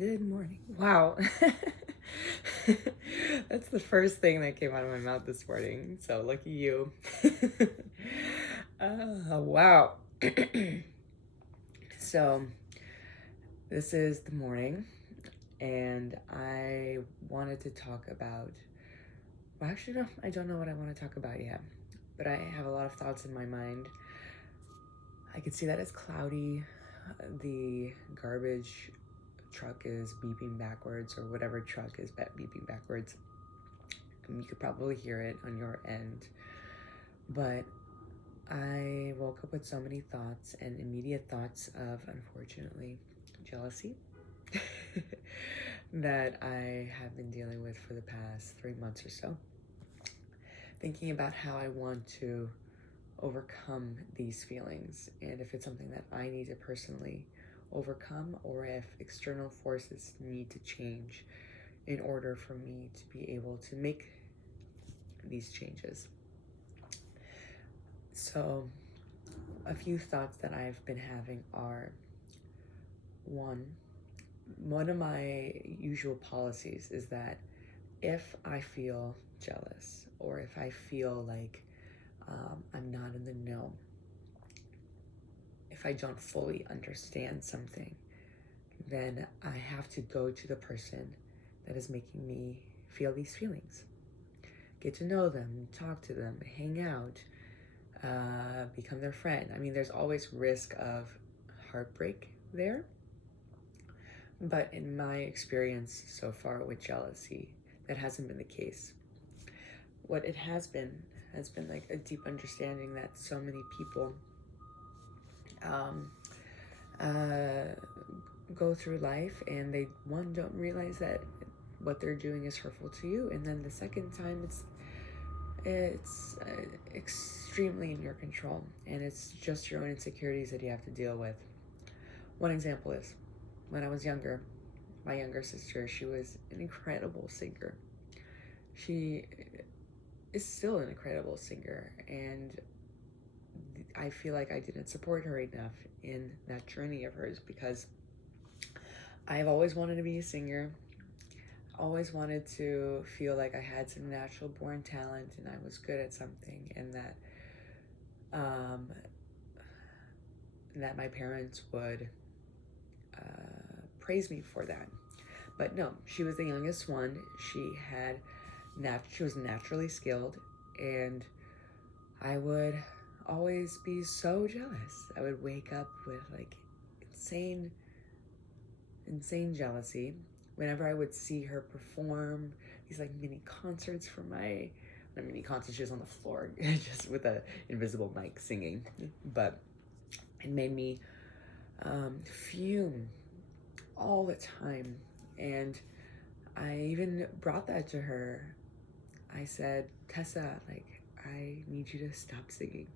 Good morning. Wow. That's the first thing that came out of my mouth this morning. So lucky you. Wow. So this is the morning, and I wanted to talk about. Well, actually, no, I don't know what I want to talk about yet, but I have a lot of thoughts in my mind. I can see that it's cloudy. The garbage truck is beeping backwards, or whatever truck is beeping backwards. And you could probably hear it on your end. But I woke up with so many thoughts and immediate thoughts of, unfortunately, jealousy that I have been dealing with for the past 3 months or so. Thinking about how I want to overcome these feelings, and if it's something that I need to personally overcome, or if external forces need to change in order for me to be able to make these changes. So, a few thoughts that I've been having are: one of my usual policies is that if I feel jealous, or if I feel like I'm not in the know, if I don't fully understand something, then I have to go to the person that is making me feel these feelings. Get to know them, talk to them, hang out, become their friend. I mean, there's always risk of heartbreak there. But in my experience so far with jealousy, that hasn't been the case. What it has been like a deep understanding that so many people go through life, and they don't realize that what they're doing is hurtful to you, and then the second time it's extremely in your control, and it's just your own insecurities that you have to deal with. One example is when I was younger, my younger sister, she was an incredible singer. She is still an incredible singer, and I feel like I didn't support her enough in that journey of hers, because I've always wanted to be a singer, always wanted to feel like I had some natural born talent and I was good at something, and that my parents would praise me for that. But no, she was the youngest one. She was naturally skilled, and I would always be so jealous. I would wake up with like insane jealousy whenever I would see her perform these like mini concerts for not mini concerts, she was on the floor just with a invisible mic singing. But it made me fume all the time, and I even brought that to her. I said, Tessa, like, I need you to stop singing.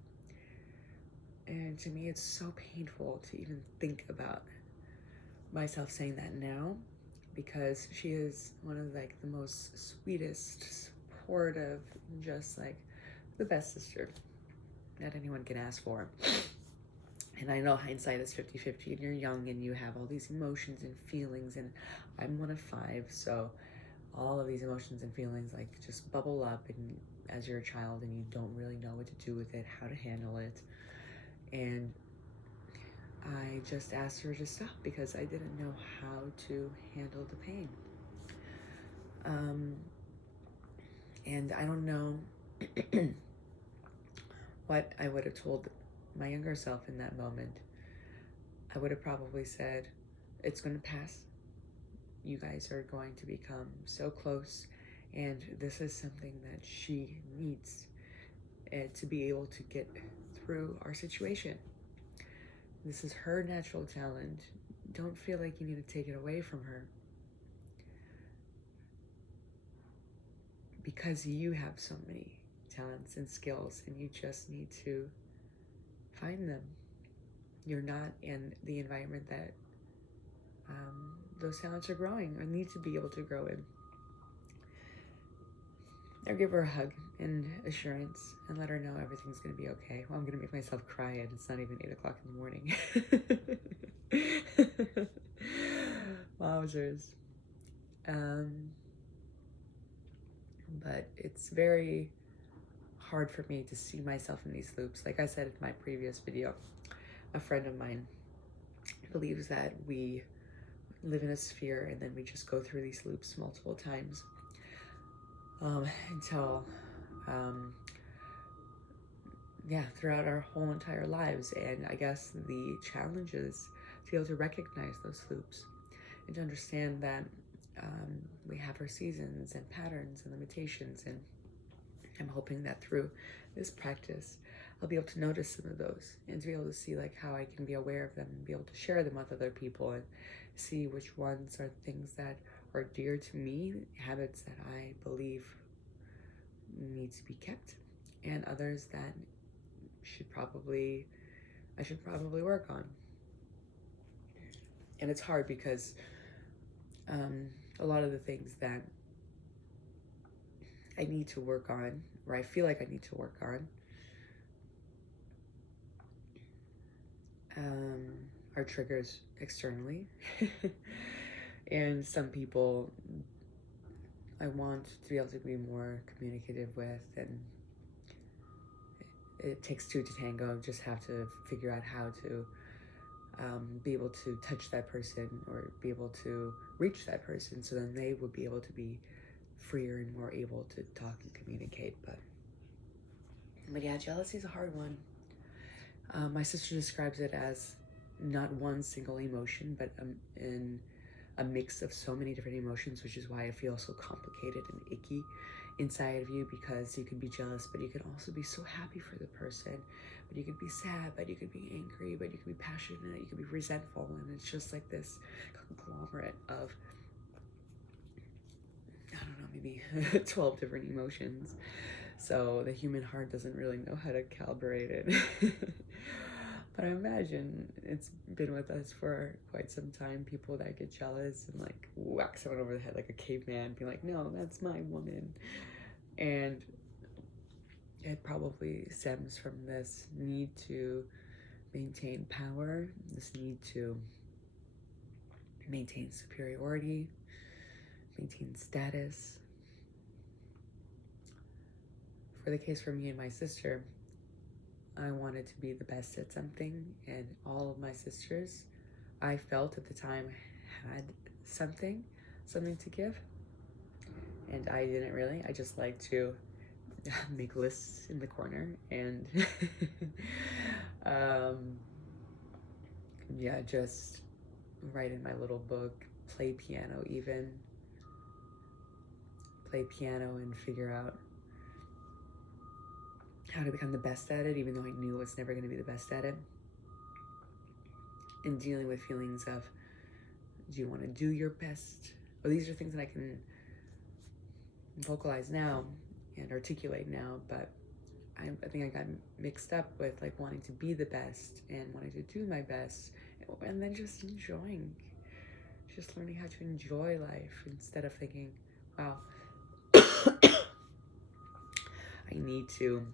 And to me, it's so painful to even think about myself saying that now, because she is one of like the most sweetest, supportive, just like the best sister that anyone can ask for. And I know hindsight is 50-50, and you're young and you have all these emotions and feelings, and I'm one of 5, so all of these emotions and feelings like just bubble up, and as you're a child and you don't really know what to do with it, how to handle it. And I just asked her to stop because I didn't know how to handle the pain. And I don't know what I would have told my younger self in that moment. I would have probably said, it's going to pass. You guys are going to become so close, and this is something that she needs to be able to get through our situation. This is her natural talent. Don't feel like you need to take it away from her, because you have so many talents and skills, and you just need to find them. You're not in the environment that those talents are growing or need to be able to grow in. Or give her a hug and assurance and let her know everything's going to be okay. Well, I'm going to make myself cry, and it's not even 8 o'clock in the morning. Wowzers. But it's very hard for me to see myself in these loops. Like I said in my previous video, a friend of mine believes that we live in a sphere and then we just go through these loops multiple times until throughout our whole entire lives. And I guess the challenge is to be able to recognize those loops and to understand that we have our seasons and patterns and limitations. And I'm hoping that through this practice, I'll be able to notice some of those and to be able to see like how I can be aware of them and be able to share them with other people and see which ones are things that are dear to me, habits that I believe need to be kept, and others that I should probably work on. And it's hard because a lot of the things that I need to work on, or I feel like I need to work on, are triggers externally. And some people I want to be able to be more communicative with, and it takes two to tango. Just have to figure out how to be able to touch that person or be able to reach that person, so then they would be able to be freer and more able to talk and communicate. But yeah, jealousy is a hard one. My sister describes it as not one single emotion, but in a mix of so many different emotions, which is why I feel so complicated and icky inside of you, because you could be jealous, but you could also be so happy for the person, but you could be sad, but you could be angry, but you could be passionate, you could be resentful, and it's just like this conglomerate of, I don't know, maybe 12 different emotions. So the human heart doesn't really know how to calibrate it. But I imagine it's been with us for quite some time. People that get jealous and like whack someone over the head like a caveman, being like, no, that's my woman. And it probably stems from this need to maintain power, this need to maintain superiority, maintain status. For the case for me and my sister, I wanted to be the best at something, and all of my sisters, I felt at the time, had something to give, and I didn't really. I just like to make lists in the corner and just write in my little book, play piano and figure out how to become the best at it, even though I knew I was never going to be the best at it. And dealing with feelings of, do you want to do your best? Oh, these are things that I can vocalize now and articulate now, but I think I got mixed up with like wanting to be the best and wanting to do my best, and then just learning how to enjoy life instead of thinking, wow, I need to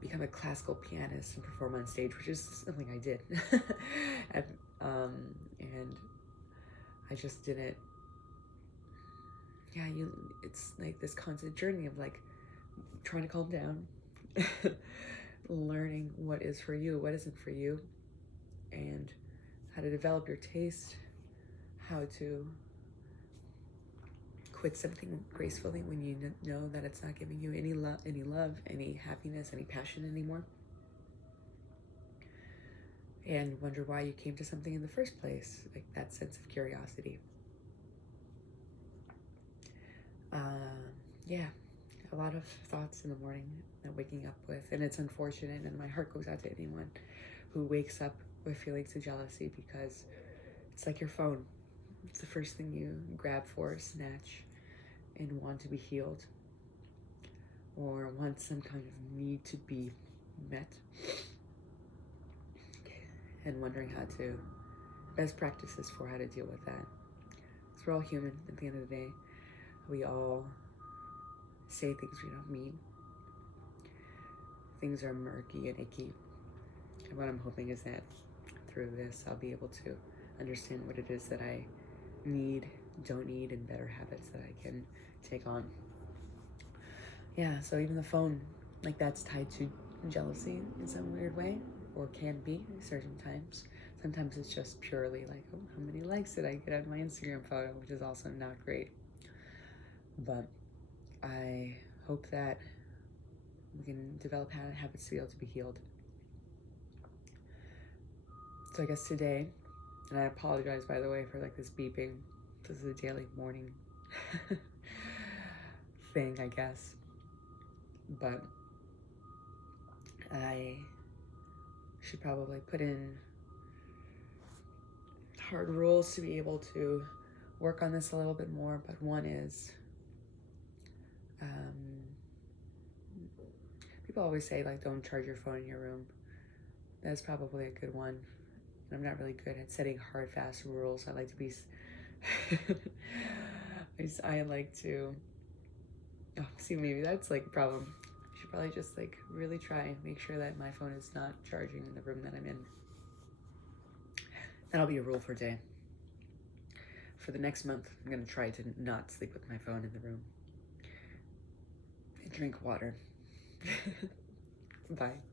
become a classical pianist and perform on stage, which is something I did. And I just didn't. Yeah, it's like this constant journey of like trying to calm down, learning what is for you, what isn't for you, and how to develop your taste, how to quit something gracefully when you know that it's not giving you any love, any happiness, any passion anymore, and wonder why you came to something in the first place, like that sense of curiosity. A lot of thoughts in the morning that waking up with, and it's unfortunate, and my heart goes out to anyone who wakes up with feelings of jealousy, because it's like your phone. It's the first thing you grab for, snatch, and want to be healed, or want some kind of need to be met, and wondering how to, best practices for how to deal with that. Because we're all human at the end of the day. We all say things we don't mean. Things are murky and icky. And what I'm hoping is that through this, I'll be able to understand what it is that I need, don't need, and better habits that I can take on. Yeah, so even the phone, like that's tied to jealousy in some weird way, or can be certain times. Sometimes it's just purely like, oh, how many likes did I get on my Instagram photo, which is also not great. But I hope that we can develop habits to be able to be healed. So I guess today, and I apologize by the way for like this beeping. This is a daily morning thing, I guess. But I should probably put in hard rules to be able to work on this a little bit more. But one is, people always say like don't charge your phone in your room. That's probably a good one. And I'm not really good at setting hard, fast rules. I like to be I like to, oh, see, maybe that's like a problem. I should probably just like really try and make sure that my phone is not charging in the room that I'm in. That'll be a rule for today. For the next month, I'm gonna try to not sleep with my phone in the room. And drink water. Bye.